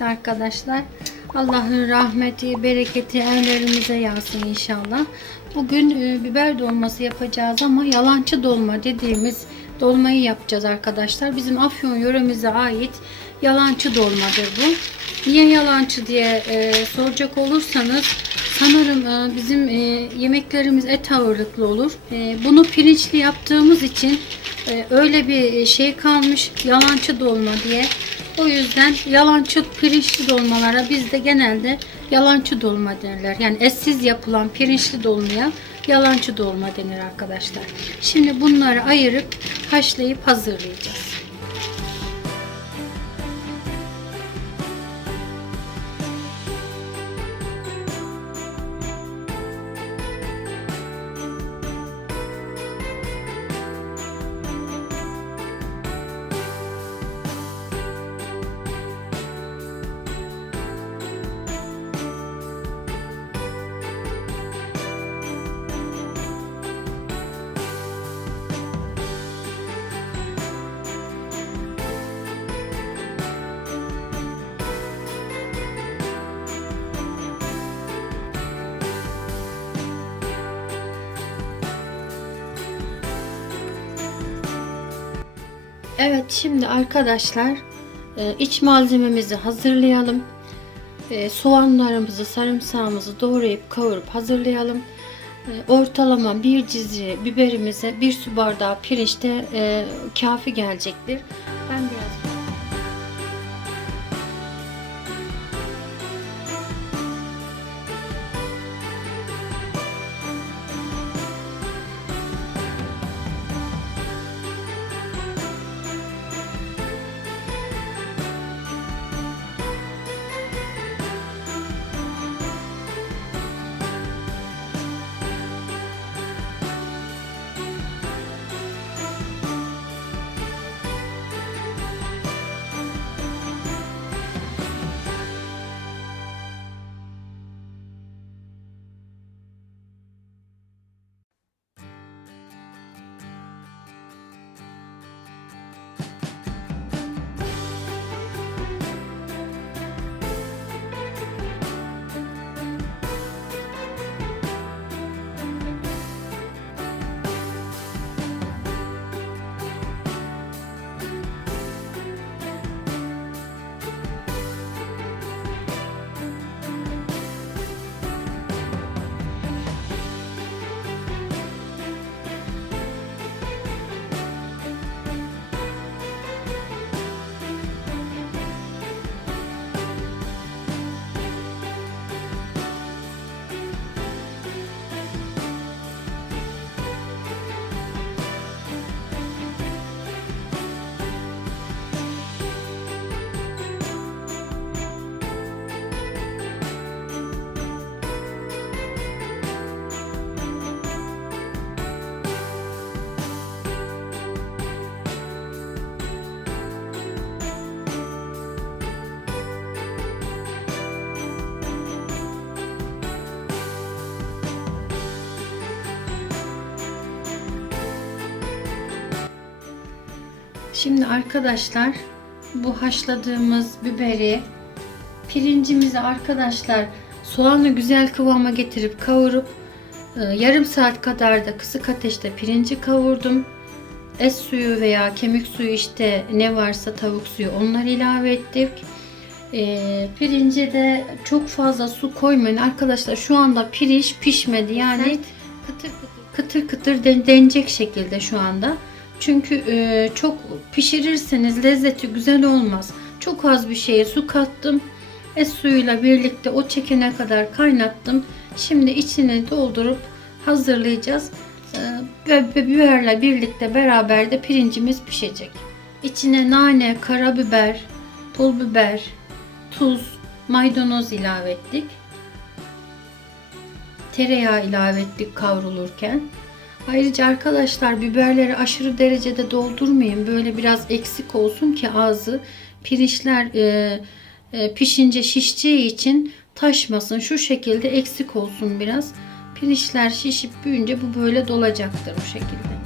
Evet arkadaşlar Allah'ın rahmeti, bereketi evlerimize yağsın inşallah. Bugün e, biber dolması yapacağız ama yalancı dolma dediğimiz dolmayı yapacağız arkadaşlar. Bizim Afyon yöremize ait yalancı dolmadır bu. Niye yalancı diye e, soracak olursanız sanırım e, bizim e, yemeklerimiz et ağırlıklı olur. E, bunu pirinçli yaptığımız için e, öyle bir şey kalmış yalancı dolma diye. O yüzden yalancı pirinçli dolmalara bizde genelde yalancı dolma derler. Yani etsiz yapılan pirinçli dolmaya yalancı dolma denir arkadaşlar. Şimdi bunları ayırıp haşlayıp hazırlayacağız. Evet şimdi arkadaşlar e, iç malzememizi hazırlayalım. E, Soğanlarımızı, sarımsağımızı doğrayıp kavurup hazırlayalım. E, Ortalama bir cizri biberimize bir su bardağı pirinçte kafi gelecektir. Ben biraz Şimdi arkadaşlar bu haşladığımız biberi pirincimizi arkadaşlar soğanı güzel kıvama getirip kavurup e, yarım saat kadar da kısık ateşte pirinci kavurdum. Et suyu veya kemik suyu işte ne varsa tavuk suyu onları ilave ettik. E, pirince de çok fazla su koymayın arkadaşlar. Şu anda pirinç pişmedi yani kıtır kıtır kıtır kıtır den- denecek şekilde şu anda. Çünkü e, çok pişirirseniz lezzeti güzel olmaz. Çok az bir şeye su kattım. Et suyuyla birlikte o çekene kadar kaynattım. Şimdi içine doldurup hazırlayacağız. E, ve biberle birlikte beraber de pirincimiz pişecek. İçine nane, karabiber, pul biber, tuz, maydanoz ilave ettik. Tereyağı ilave ettik kavrulurken. Ayrıca arkadaşlar biberleri aşırı derecede doldurmayın. Böyle biraz eksik olsun ki ağzı pirinçler e, e, pişince şişeceği için taşmasın. Şu şekilde eksik olsun biraz. Pirinçler şişip büyünce bu böyle dolacaktır bu şekilde.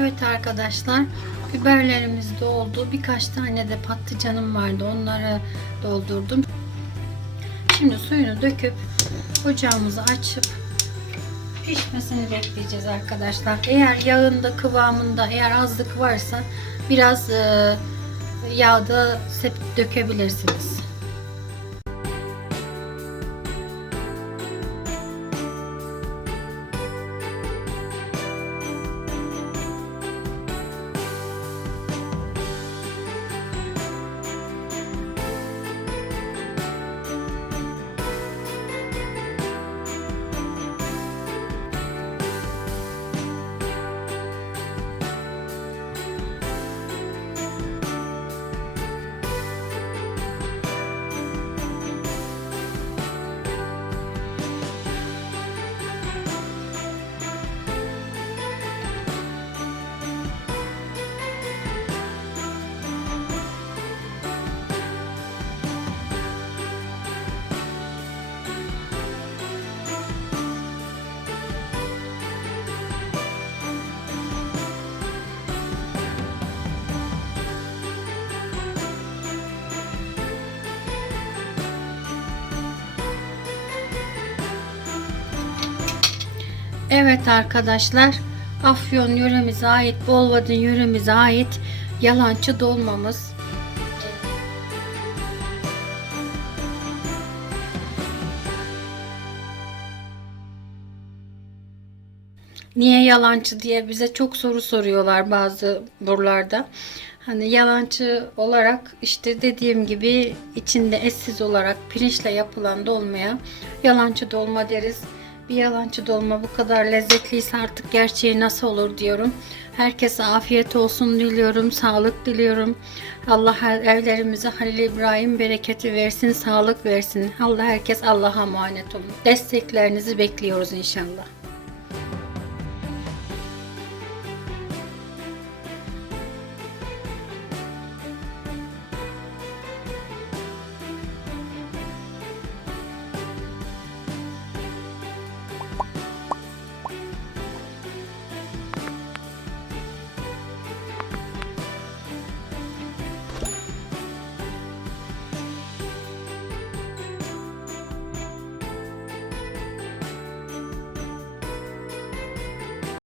Evet arkadaşlar biberlerimiz doldu. Birkaç tane de patlıcanım vardı. Onları doldurdum. Şimdi suyunu döküp ocağımızı açıp pişmesini bekleyeceğiz arkadaşlar. Eğer yağında kıvamında eğer azlık varsa biraz e, yağda dökebilirsiniz. Evet arkadaşlar Afyon yöremize ait Bolvadin yöremize ait yalancı dolmamız. Niye yalancı diye bize çok soru soruyorlar bazı buralarda. Hani yalancı olarak işte dediğim gibi içinde etsiz olarak pirinçle yapılan dolmaya yalancı dolma deriz. Bir yalancı dolma bu kadar lezzetliyse artık gerçeği nasıl olur diyorum. Herkese afiyet olsun diliyorum, sağlık diliyorum. Allah evlerimize Halil İbrahim bereketi versin, sağlık versin. Allah herkes Allah'a emanet olun. Desteklerinizi bekliyoruz inşallah.